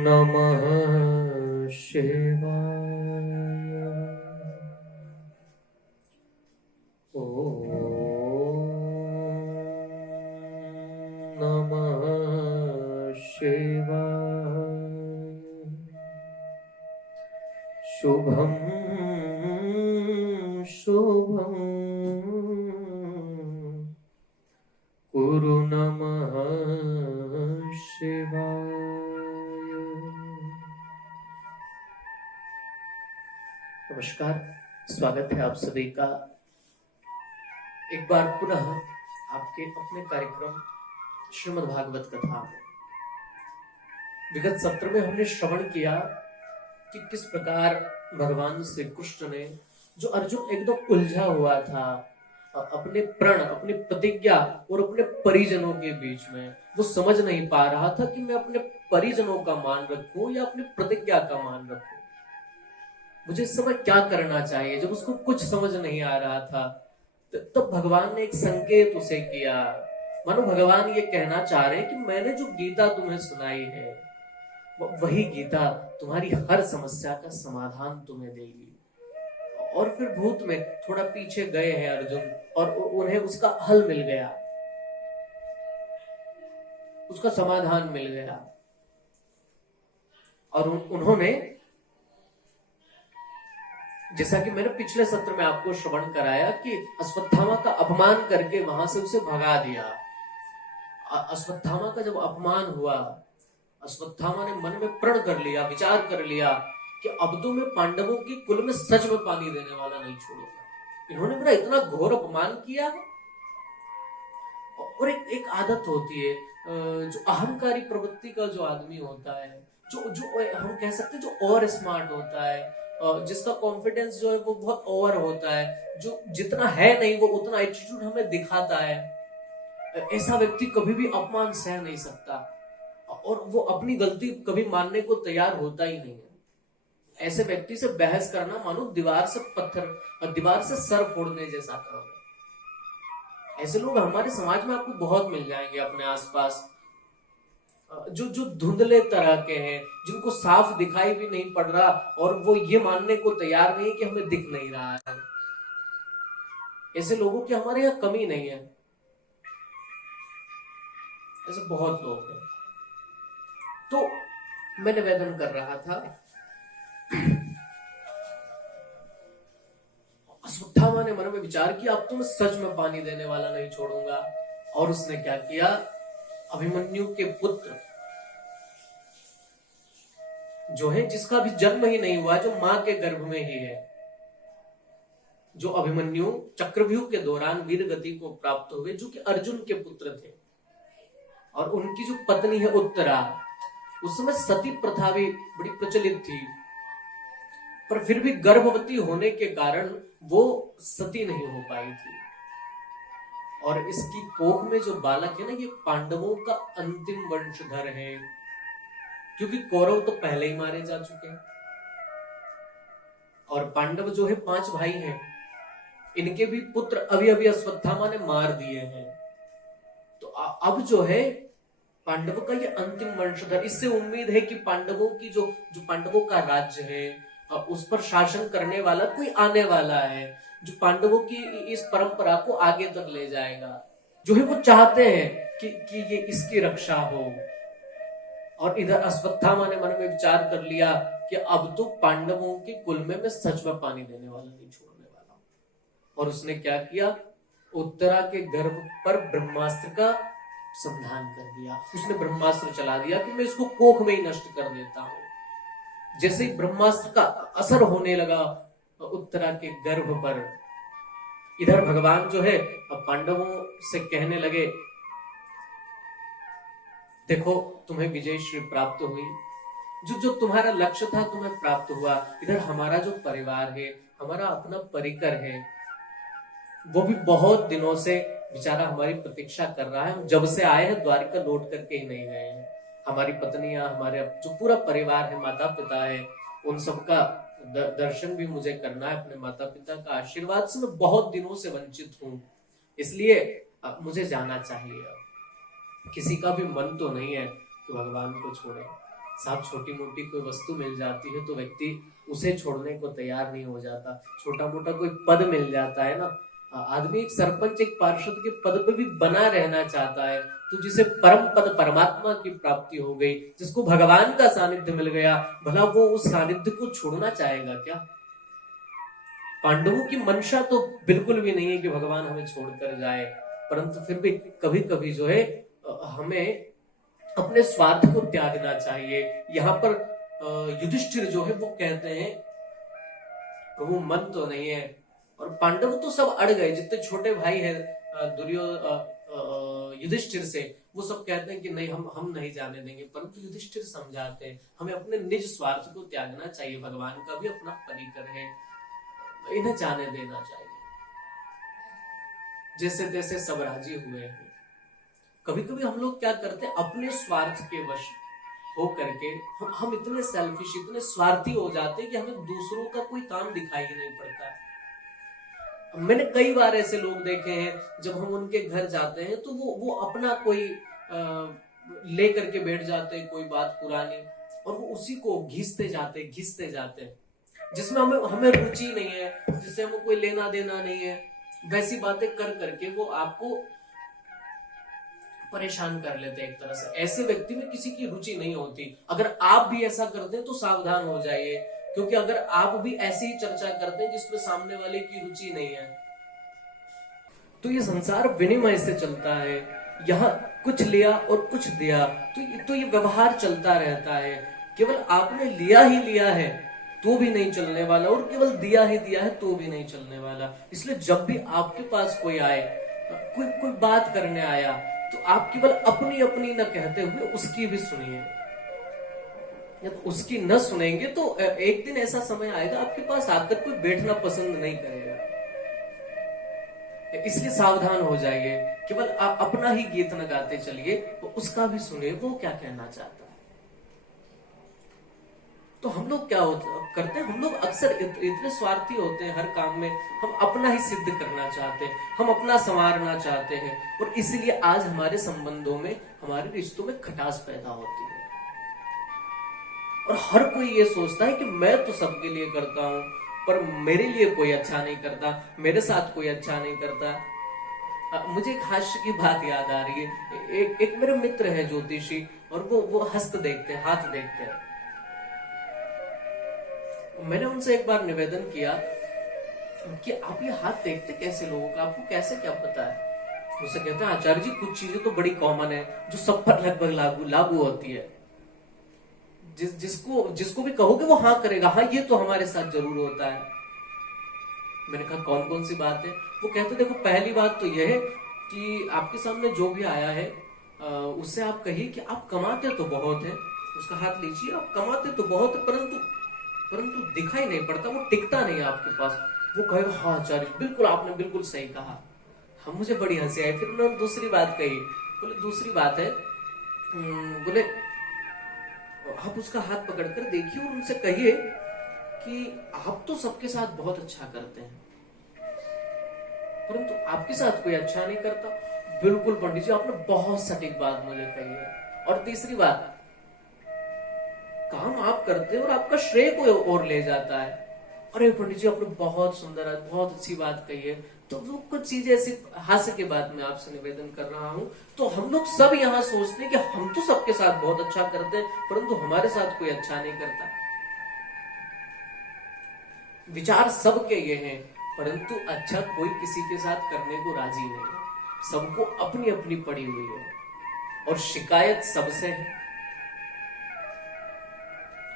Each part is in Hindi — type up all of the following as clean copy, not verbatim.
नमः शिवाय। ॐ नमः शिवाय। शुभं शुभं कुरु नमः शिवाय। नमस्कार, स्वागत है आप सभी का एक बार पुनः आपके अपने कार्यक्रम श्रीमद् भागवत कथा में। विगत सत्र में हमने श्रवण किया कि किस प्रकार भगवान श्री कृष्ण ने, जो अर्जुन एकदम उलझा हुआ था अपने प्रण, अपनी प्रतिज्ञा और अपने परिजनों के बीच में, वो समझ नहीं पा रहा था कि मैं अपने परिजनों का मान रखूं या अपनी प्रतिज्ञा का मान रखूं, मुझे इस समय क्या करना चाहिए। जब उसको कुछ समझ नहीं आ रहा था तब भगवान ने एक संकेत उसे किया। मानो भगवान ये कहना चाह रहे हैं कि मैंने जो गीता तुम्हें सुनाई है वही गीता तुम्हारी हर समस्या का समाधान तुम्हें देगी। और फिर भूत में थोड़ा पीछे गए हैं अर्जुन और उन्हें उसका हल मिल गया, उसका समाधान मिल गया। और उन्होंने, जैसा कि मैंने पिछले सत्र में आपको श्रवण कराया कि अश्वत्थामा का अपमान करके वहां से उसे भगा दिया। अश्वत्थामा का जब अपमान हुआ, अश्वत्थामा ने मन में प्रण कर लिया, विचार कर लिया कि अब तो मैं पांडवों के कुल में सच में पानी देने वाला नहीं छोड़ूंगा। इन्होंने मेरा इतना घोर अपमान किया है। और एक आदत होती है, जो अहंकारी प्रवृत्ति का जो आदमी होता है, जो हम कह सकते हैं जो और स्मार्ट होता है, जिसका कॉन्फिडेंस जो है वो बहुत ओवर होता है, जो जितना है नहीं वो उतना एटीट्यूड हमें दिखाता है, ऐसा व्यक्ति कभी भी अपमान सह नहीं सकता और वो अपनी गलती कभी मानने को तैयार होता ही नहीं है। ऐसे व्यक्ति से बहस करना मानो दीवार से पत्थर और दीवार से सर फोड़ने जैसा काम है। ऐसे लोग हमारे समाज में आपको बहुत मिल जाएंगे अपने आसपास, जो धुंधले तरह के हैं, जिनको साफ दिखाई भी नहीं पड़ रहा और वो ये मानने को तैयार नहीं कि हमें दिख नहीं रहा है। ऐसे लोगों की हमारे यहाँ कमी नहीं है, ऐसे बहुत लोग हैं। तो मैं निवेदन कर रहा था, अश्वत्थामा ने मन में विचार किया अब तो मैं सच में पानी देने वाला नहीं छोड़ूंगा। और उसने क्या किया, अभिमन्यु के पुत्र जो है, जिसका भी जन्म ही नहीं हुआ, जो मां के गर्भ में ही है, जो अभिमन्यु चक्रव्यूह के दौरान वीर गति को प्राप्त हुए, जो कि अर्जुन के पुत्र थे, और उनकी जो पत्नी है उत्तरा, उस समय सती प्रथा भी बड़ी प्रचलित थी, पर फिर भी गर्भवती होने के कारण वो सती नहीं हो पाई थी। और इसकी कोख में जो बालक है ना, ये पांडवों का अंतिम वंशधर है, क्योंकि कौरव तो पहले ही मारे जा चुके हैं और पांडव जो है 5 भाई हैं, इनके भी पुत्र अभी अभी अश्वत्थामा ने मार दिए हैं। तो अब जो है पांडव का ये अंतिम वंशधर, इससे उम्मीद है कि पांडवों की जो पांडवों का राज्य है उस पर शासन करने वाला कोई आने वाला है, जो पांडवों की इस परंपरा को आगे तक ले जाएगा, जो है वो चाहते हैं कि ये इसकी रक्षा हो। और इधर अश्वत्थामा ने मन में विचार कर लिया कि अब तो पांडवों के कुल में मैं सच में पानी देने वाला नहीं छोड़ने वाला। और उसने क्या किया, उत्तरा के गर्भ पर ब्रह्मास्त्र का संधान कर दिया। उसने ब्रह्मास्त्र चला दिया कि मैं इसको कोख में ही नष्ट कर देता हूं। जैसे ही ब्रह्मास्त्र का असर होने लगा उत्तरा के गर्भ पर, इधर भगवान जो है पांडवों से कहने लगे, देखो तुम्हें विजय श्री प्राप्त हुई, जो तुम्हारा लक्ष्य था तुम्हें प्राप्त हुआ। इधर हमारा जो परिवार है, हमारा अपना परिकर है, वो भी बहुत दिनों से बेचारा हमारी प्रतीक्षा कर रहा है। हम जब से आए हैं द्वारिका लौट करके ही नहीं गए हैं। हमारी पत्नियां, हमारे जो पूरा परिवार है, माता पिता है, उन सबका दर्शन भी मुझे करना है। अपने माता पिता का आशीर्वाद से मैं बहुत दिनों से वंचित हूँ, इसलिए मुझे जाना चाहिए। किसी का भी मन तो नहीं है कि भगवान को छोड़े, साहब छोटी मोटी कोई वस्तु मिल जाती है तो व्यक्ति उसे छोड़ने को तैयार नहीं हो जाता। छोटा मोटा कोई पद मिल जाता है ना, आदमी एक सरपंच एक पार्षद के पद पे भी बना रहना चाहता है। तो जिसे परम पद परमात्मा की प्राप्ति हो गई, जिसको भगवान का सानिध्य मिल गया, भला वो उस सानिध्य को छोड़ना चाहेगा क्या? पांडवों की मंशा तो बिल्कुल भी नहीं है कि भगवान हमें छोड़कर जाए, परंतु फिर भी कभी कभी जो है हमें अपने स्वार्थ को त्यागना चाहिए। यहाँ पर युधिष्ठिर जो है वो कहते हैं प्रभु मन तो नहीं है, और पांडव तो सब अड़ गए, जितने छोटे भाई है युधिष्ठिर से, वो सब कहते हैं कि नहीं हम नहीं जाने देंगे, परंतु युधिष्ठिर समझाते हैं हमें अपने निज स्वार्थ को त्यागना चाहिए, भगवान का भी अपना परिकर है, इन्हें जाने देना चाहिए। जैसे तैसे सब राजी हुए हैं। कभी कभी हम लोग क्या करते हैं, अपने स्वार्थ के वश हो करके हम इतने सेल्फिश, इतने स्वार्थी हो जाते हैं कि हमें दूसरों का कोई काम दिखाई ही नहीं पड़ता। मैंने कई बार ऐसे लोग देखे हैं, जब हम उनके घर जाते हैं तो वो अपना कोई ले करके बैठ जाते हैं कोई बात पुरानी, और वो उसी को घिसते जाते हैं जिसमें हमें रुचि नहीं है, जिससे हमें कोई लेना देना नहीं है, वैसी बातें कर करके वो आपको परेशान कर लेते हैं एक तरह से। ऐसे व्यक्ति में किसी की रुचि नहीं होती। अगर आप भी ऐसा करते हैं तो सावधान हो जाइए, क्योंकि अगर आप भी ऐसी ही चर्चा करते हैं जिसमें सामने वाले की रुचि नहीं है, तो ये संसार विनिमय से चलता है। यहाँ कुछ लिया और कुछ दिया, तो ये व्यवहार चलता रहता है। केवल आपने लिया ही लिया है तो भी नहीं चलने वाला, और केवल दिया ही दिया है तो भी नहीं चलने वाला। इसलिए जब भी आपके पास कोई आए, कोई बात करने आया, तो आप केवल अपनी अपनी न कहते हुए उसकी भी सुनिए। जब उसकी न सुनेंगे तो एक दिन ऐसा समय आएगा आपके पास आकर कोई बैठना पसंद नहीं करेगा। इसलिए सावधान हो जाइए, केवल आप अपना ही गीत न गाते चलिए, तो उसका भी सुनिए वो क्या कहना चाहता है। तो हम लोग क्या करते हैं, हम लोग अक्सर इतने स्वार्थी होते हैं हर काम में, हम अपना ही सिद्ध करना चाहते हैं, हम अपना संवारना चाहते हैं, और इसीलिए आज हमारे संबंधों में, हमारे रिश्तों में खटास पैदा होती है। और हर कोई ये सोचता है कि मैं तो सबके लिए करता हूं, पर मेरे लिए कोई अच्छा नहीं करता, मेरे साथ कोई अच्छा नहीं करता। मुझे एक हास्य की बात याद आ रही है। एक मेरे मित्र है ज्योतिषी, और वो हस्त देखते हैं, हाथ देखते हैं। मैंने उनसे एक बार निवेदन किया कि आप ये हाथ देखते कैसे लोगों का, आपको कैसे क्या पता है? मुझसे कहते हैं आचार्य जी कुछ चीजें तो बड़ी कॉमन है जो सब पर लगभग लागू होती है, जिसको भी कहोगे वो हाँ करेगा, हाँ ये तो हमारे साथ जरूर होता है। मैंने कहा कौन कौन सी बात है? वो कहते देखो पहली बात तो यह है कि आपके सामने जो भी आया है उससे आप कहिए कि आप कमाते तो बहुत है, उसका हाथ लीजिए, आप कमाते तो बहुत है, परंतु दिखाई नहीं पड़ता, वो टिकता नहीं है आपके पास। वो कहेगा हाँ आचार्य बिल्कुल, आपने बिल्कुल सही कहा। हम मुझे बड़ी हंसी आई। फिर उन्होंने दूसरी बात कही, बोले दूसरी बात है, बोले आप उसका हाथ पकड़कर देखिए और उनसे कहिए कि आप तो सबके साथ बहुत अच्छा करते हैं, परंतु आपके साथ कोई अच्छा नहीं करता। बिल्कुल पंडित जी आपने बहुत सटीक बात मुझे कही है। और तीसरी बात, काम आप करते हैं और आपका श्रेय कोई और ले जाता है। अरे पंडित जी आपने बहुत सुंदर, बहुत अच्छी बात कही है। तो वो कुछ चीजें ऐसी हास्य के बाद में आपसे निवेदन कर रहा हूं। तो हम लोग सब यहाँ सोचते हैं कि हम तो सबके साथ बहुत अच्छा करते हैं, परंतु हमारे साथ कोई अच्छा नहीं करता। विचार सबके ये हैं, परंतु अच्छा कोई किसी के साथ करने को राजी नहीं है। सबको अपनी अपनी पड़ी हुई है, और शिकायत सबसे है,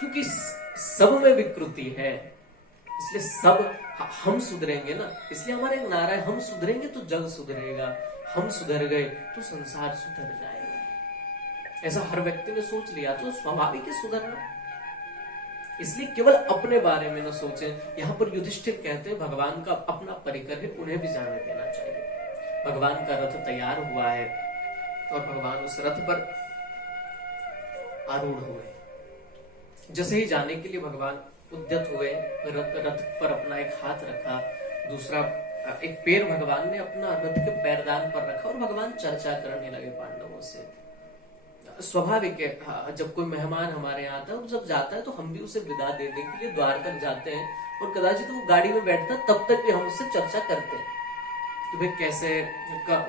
क्योंकि सब में विकृति है। इसलिए सब हम सुधरेंगे ना, इसलिए हमारा एक नारा है, हम सुधरेंगे तो जग सुधरेगा, हम सुधर गए तो संसार सुधर जाएगा। ऐसा हर व्यक्ति ने सोच लिया तो स्वाभाविक है सुधरना। इसलिए केवल अपने बारे में न सोचें। यहाँ पर युधिष्ठिर कहते हैं भगवान का अपना परिकर है, उन्हें भी जाने देना चाहिए। भगवान का रथ तैयार हुआ है और भगवान उस रथ पर आरूढ़ हुए। जैसे ही जाने के लिए भगवान उद्यत हुए, रथ पर अपना एक हाथ रखा, दूसरा एक पैर भगवान ने अपना रथ के पैरदान पर रखा, और भगवान चर्चा करने लगे पांडवों से। स्वाभाविक है। हाँ, जब कोई मेहमान हमारे यहाँ आता है और जब जाता है तो हम भी उसे विदा देने के लिए द्वार तक जाते हैं, और कदाचित वो गाड़ी में बैठता है तब तक भी हम उससे चर्चा करते हैं कि भाई कैसे,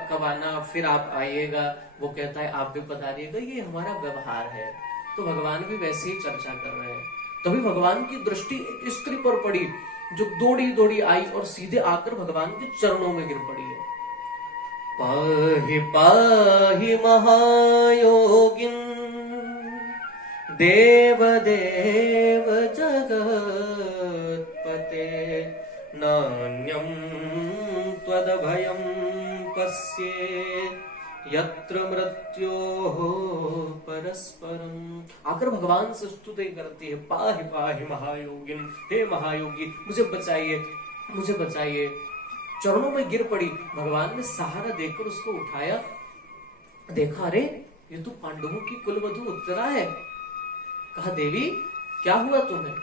कब आना, फिर आप आइएगा, वो कहता है आप भी पधारिएगा, ये हमारा व्यवहार है। तो भगवान भी वैसे ही चर्चा कर रहे हैं। तभी भगवान की दृष्टि एक स्त्री पर पड़ी जो दौड़ी दौड़ी आई और सीधे आकर भगवान के चरणों में गिर पड़ी है। पाहि पाहि महायोगिन देव देव जगत्पते, नान्यं त्वदभयं पश्ये यत्र मृत्योः परस्परम। आकर भगवान से स्तुति करती है, पाहि पाहि महायोगिन, हे महायोगी मुझे बचाइए, मुझे बचाइए। चरणों में गिर पड़ी। भगवान ने सहारा देकर उसको उठाया, देखा अरे ये तो पांडवों की कुलवधू उत्तरा है। कहा देवी क्या हुआ तुम्हें?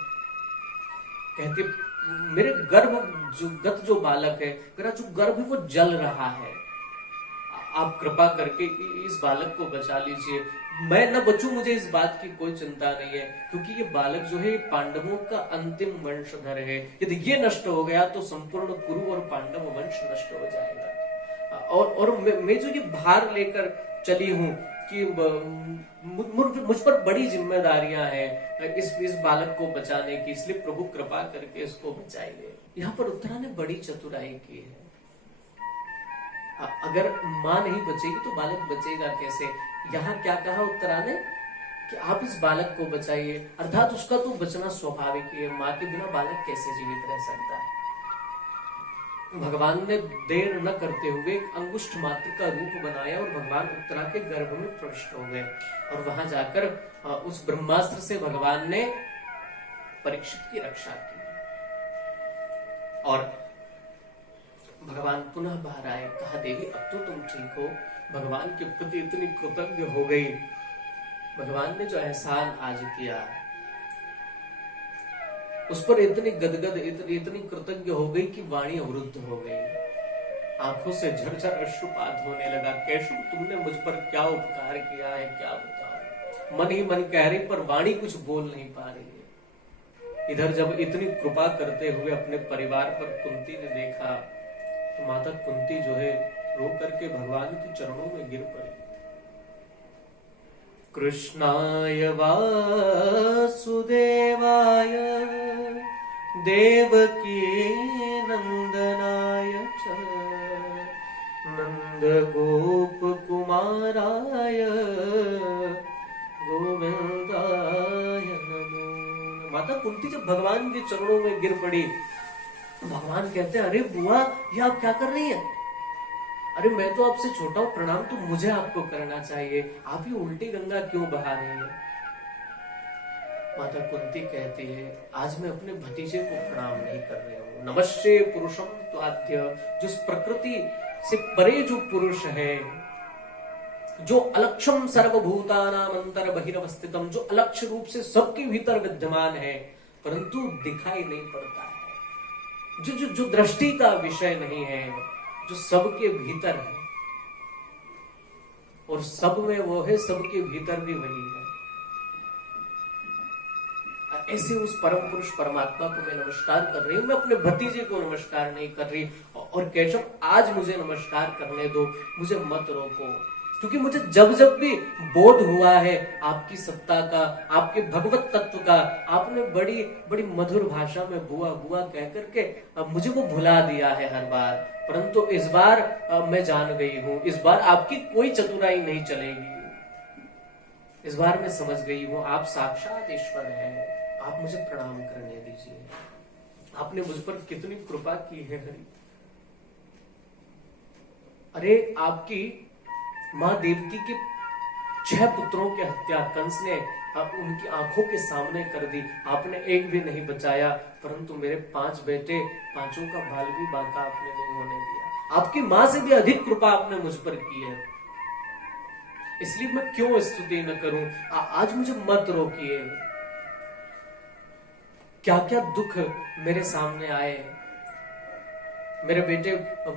कहती मेरे गर्भ जो बालक है, मेरा जो गर्भ है वो जल रहा है, आप कृपा करके इस बालक को बचा लीजिए। मैं न बचूं मुझे इस बात की कोई चिंता नहीं है, क्योंकि ये बालक जो है पांडवों का अंतिम वंशधर है। यदि ये नष्ट हो गया तो संपूर्ण कुरु और पांडव वंश नष्ट हो जाएगा। और मैं जो ये भार लेकर चली हूँ कि मुझ पर बड़ी जिम्मेदारियां हैं इस बालक को बचाने की, इसलिए प्रभु कृपा करके इसको बचाइए। यहाँ पर उत्तरा ने बड़ी चतुराई की है। अगर माँ नहीं बचेगी तो बालक बचेगा कैसे? यहाँ क्या कहा उत्तरा ने कि आप इस बालक को बचाइए, अर्थात उसका तो बचना स्वाभाविक है। माँ के बिना बालक कैसे जीवित रह सकता है? भगवान ने देर न करते हुए एक अंगुष्ठ मात्र का रूप बनाया और भगवान उत्तरा के गर्भ में प्रविष्ट हो गए, और वहां जाकर उस ब्रह्मास्त्र से भगवान ने परीक्षित की रक्षा की। और भगवान पुनः बाहर आए, कहा देवी अब तो तुम ठीक हो। भगवान के प्रति इतनी कृतज्ञ हो गई। भगवान ने जो एहसान आज किया उस पर इतनी गदगद, इतनी कृतज्ञ हो गई कि वाणी अवरुद्ध हो गई। आंखों से झरझर अश्रुपात होने लगा। केशव तुमने मुझ पर क्या उपकार किया है, क्या बताओ। मन ही मन कह रही पर वाणी कुछ बोल नहीं पा रही है। इधर जब इतनी कृपा करते हुए अपने परिवार पर कुंती ने देखा तो माता कुंती जो है रो करके भगवान के चरणों में गिर पड़ी। कृष्णाय वासुदेवाय देवकी नंदनाय च नंद गोप कुमाराय गोविंदाय नमो। माता कुंती जब भगवान के चरणों में गिर पड़ी, भगवान कहते हैं अरे बुआ ये आप क्या कर रही हैं? अरे मैं तो आपसे छोटा हूं, प्रणाम तो मुझे आपको करना चाहिए, आप ही उल्टी गंगा क्यों बहा रही हैं? माता कुंती कहती है आज मैं अपने भतीजे को प्रणाम नहीं कर रही हूँ। नमस्ते पुरुषम त्वाद्य, जो प्रकृति से परे जो पुरुष है, जो अलक्षम सर्वभूतानाम अंतर बहिरवस्थितम, जो अलक्ष रूप से सबके भीतर विद्यमान है परंतु दिखाई नहीं पड़ता है, जो दृष्टि का विषय नहीं है, जो सबके भीतर है और सब में वो है, सबके भीतर भी वही है। ऐसे उस परम पुरुष परमात्मा को मैं नमस्कार कर रही हूं, मैं अपने भतीजे को नमस्कार नहीं कर रही। और केशव आज मुझे नमस्कार करने दो, मुझे मत रोको, क्योंकि मुझे जब जब भी बोध हुआ है आपकी सत्ता का, आपके भगवत तत्व का, आपने बड़ी बड़ी मधुर भाषा में बुआ बुआ कह करके मुझे वो भुला दिया है हर बार। परंतु इस बार मैं जान गई हूं, इस बार आपकी कोई चतुराई नहीं चलेगी। इस बार मैं समझ गई हूं आप साक्षात ईश्वर हैं, आप मुझे प्रणाम करने दीजिए। आपने मुझ पर कितनी कृपा की है हरि। अरे आपकी मां देवकी के 6 पुत्रों की हत्या कंस ने उनकी आंखों के सामने कर दी, आपने एक भी नहीं बचाया, परंतु मेरे 5 बेटे, पांचों का बाल भी बांका आपने नहीं होने दिया। आपकी मां से भी अधिक कृपा आपने मुझ पर की है, इसलिए मैं क्यों स्तुति न करूं। आज मुझे मत रोकिए। क्या क्या दुख मेरे सामने आए। मेरे बेटे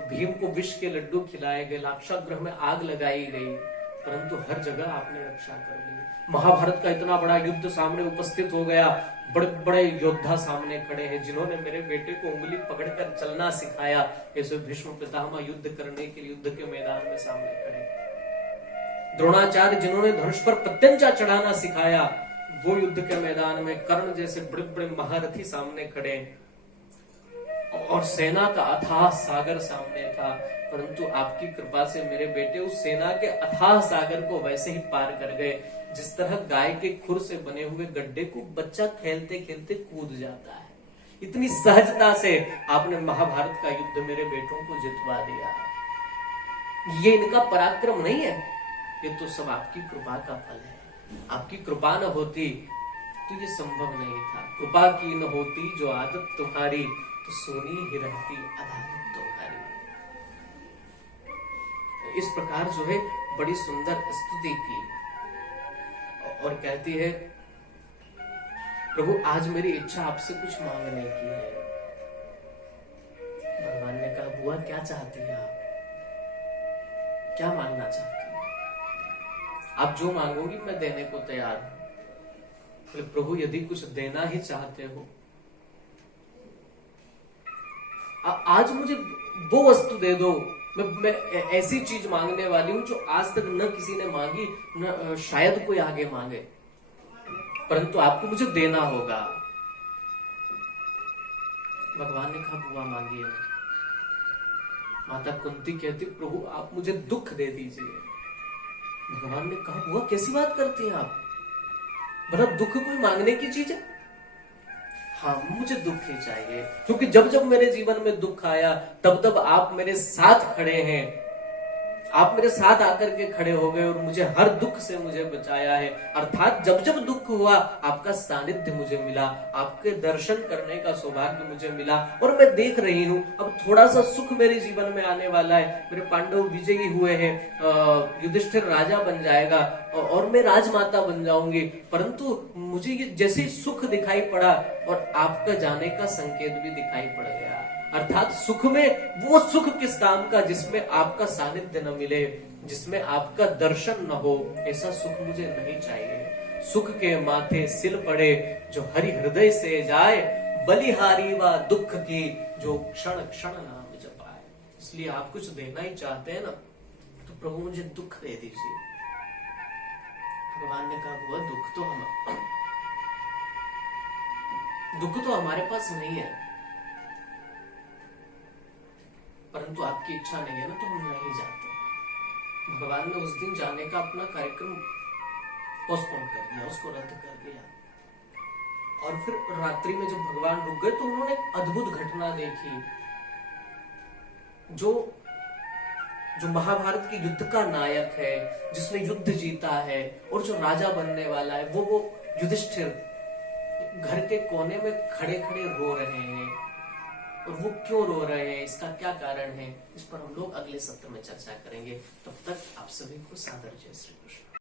भीम को विष के लड्डू खिलाए गए, लाक्षागृह में आग लगाई गई, परंतु हर जगह आपने रक्षा कर ली। महाभारत का इतना बड़ा युद्ध सामने उपस्थित हो गया, बड़े बड़े योद्धा सामने खड़े हैं जिन्होंने मेरे बेटे को उंगली पकड़कर चलना सिखाया। ऐसे भीष्म पितामह युद्ध करने के लिए युद्ध के मैदान में सामने खड़े। द्रोणाचार्य जिन्होंने धनुष पर प्रत्यंचा चढ़ाना सिखाया, वो युद्ध के मैदान में कर्ण जैसे बड़े बड़े महारथी सामने खड़े। और सेना का अथाह सागर सामने था, परंतु आपकी कृपा से मेरे बेटे उस सेना के अथाह सागर को वैसे ही पार कर गए जिस तरह गाय के खुर से बने हुए गड्ढे को बच्चा खेलते खेलते कूद जाता है। इतनी सहजता से आपने महाभारत का युद्ध मेरे बेटों को जितवा दिया। ये इनका पराक्रम नहीं है, ये तो सब आपकी कृपा का फल है। आपकी कृपा न होती तो ये संभव नहीं था। कृपा की न होती जो आदत तुम्हारी, तो सोनी ही रहती अदालत तुम्हारी। इस प्रकार जो है बड़ी सुंदर स्तुति की और कहती है, प्रभु आज मेरी इच्छा आपसे कुछ मांगने की है। भगवान ने कहा, बुआ क्या चाहती है आप, क्या मांगना चाहती है? आप जो मांगोगी मैं देने को तैयार हूं। बोले, प्रभु यदि कुछ देना ही चाहते हो, आज मुझे वो वस्तु दे दो। मैं ऐसी चीज मांगने वाली हूं जो आज तक न किसी ने मांगी, न शायद कोई आगे मांगे, परंतु आपको मुझे देना होगा। भगवान ने कहा, बुआ मांगिए। माता कुंती कहती, प्रभु आप मुझे दुख दे दीजिए। भगवान ने कहा, बुआ कैसी बात करती हैं आप, भला दुख कोई मांगने की चीज है? हाँ, मुझे दुख ही चाहिए, क्योंकि जब जब मेरे जीवन में दुख आया तब तब आप मेरे साथ खड़े हैं। आप मेरे साथ आकर के खड़े हो गए और मुझे हर दुख से मुझे बचाया है। अर्थात जब जब दुख हुआ आपका सानिध्य मुझे मिला, आपके दर्शन करने का सौभाग्य मुझे मिला। और मैं देख रही हूं अब थोड़ा सा सुख मेरे जीवन में आने वाला है। मेरे पांडव विजयी हुए हैं, युधिष्ठिर राजा बन जाएगा और मैं राजमाता बन जाऊंगी, परंतु मुझे ये जैसे सुख दिखाई पड़ा और आपका जाने का संकेत भी दिखाई पड़ गया। अर्थात सुख में वो सुख किस काम का जिसमें आपका सानिध्य न मिले, जिसमें आपका दर्शन न हो। ऐसा सुख मुझे नहीं चाहिए। सुख के माथे सिल पड़े जो हरि हृदय से जाए, बलिहारी व दुख की जो क्षण क्षण नाम जपाए। इसलिए आप कुछ देना ही चाहते हैं ना, तो प्रभु मुझे दुख दे दीजिए। भगवान ने कहा, बुआ दुख तो हमारे पास नहीं है, परंतु आपकी इच्छा नहीं है ना तो हम नहीं जाते। भगवान ने उस दिन जाने का अपना कार्यक्रम पोस्टपोन कर दिया, उसको रद्द कर दिया। और फिर रात्रि में जब भगवान रुक गए तो उन्होंने एक अद्भुत घटना देखी। जो महाभारत के युद्ध का नायक है, जिसने युद्ध जीता है और जो राजा बनने वाला है, वो युधिष्ठिर घर के कोने में खड़े खड़े रो रहे हैं। और वो क्यों रो रहे हैं, इसका क्या कारण है, इस पर हम लोग अगले सत्र में चर्चा करेंगे। तब तक आप सभी को सादर जय श्री कृष्ण।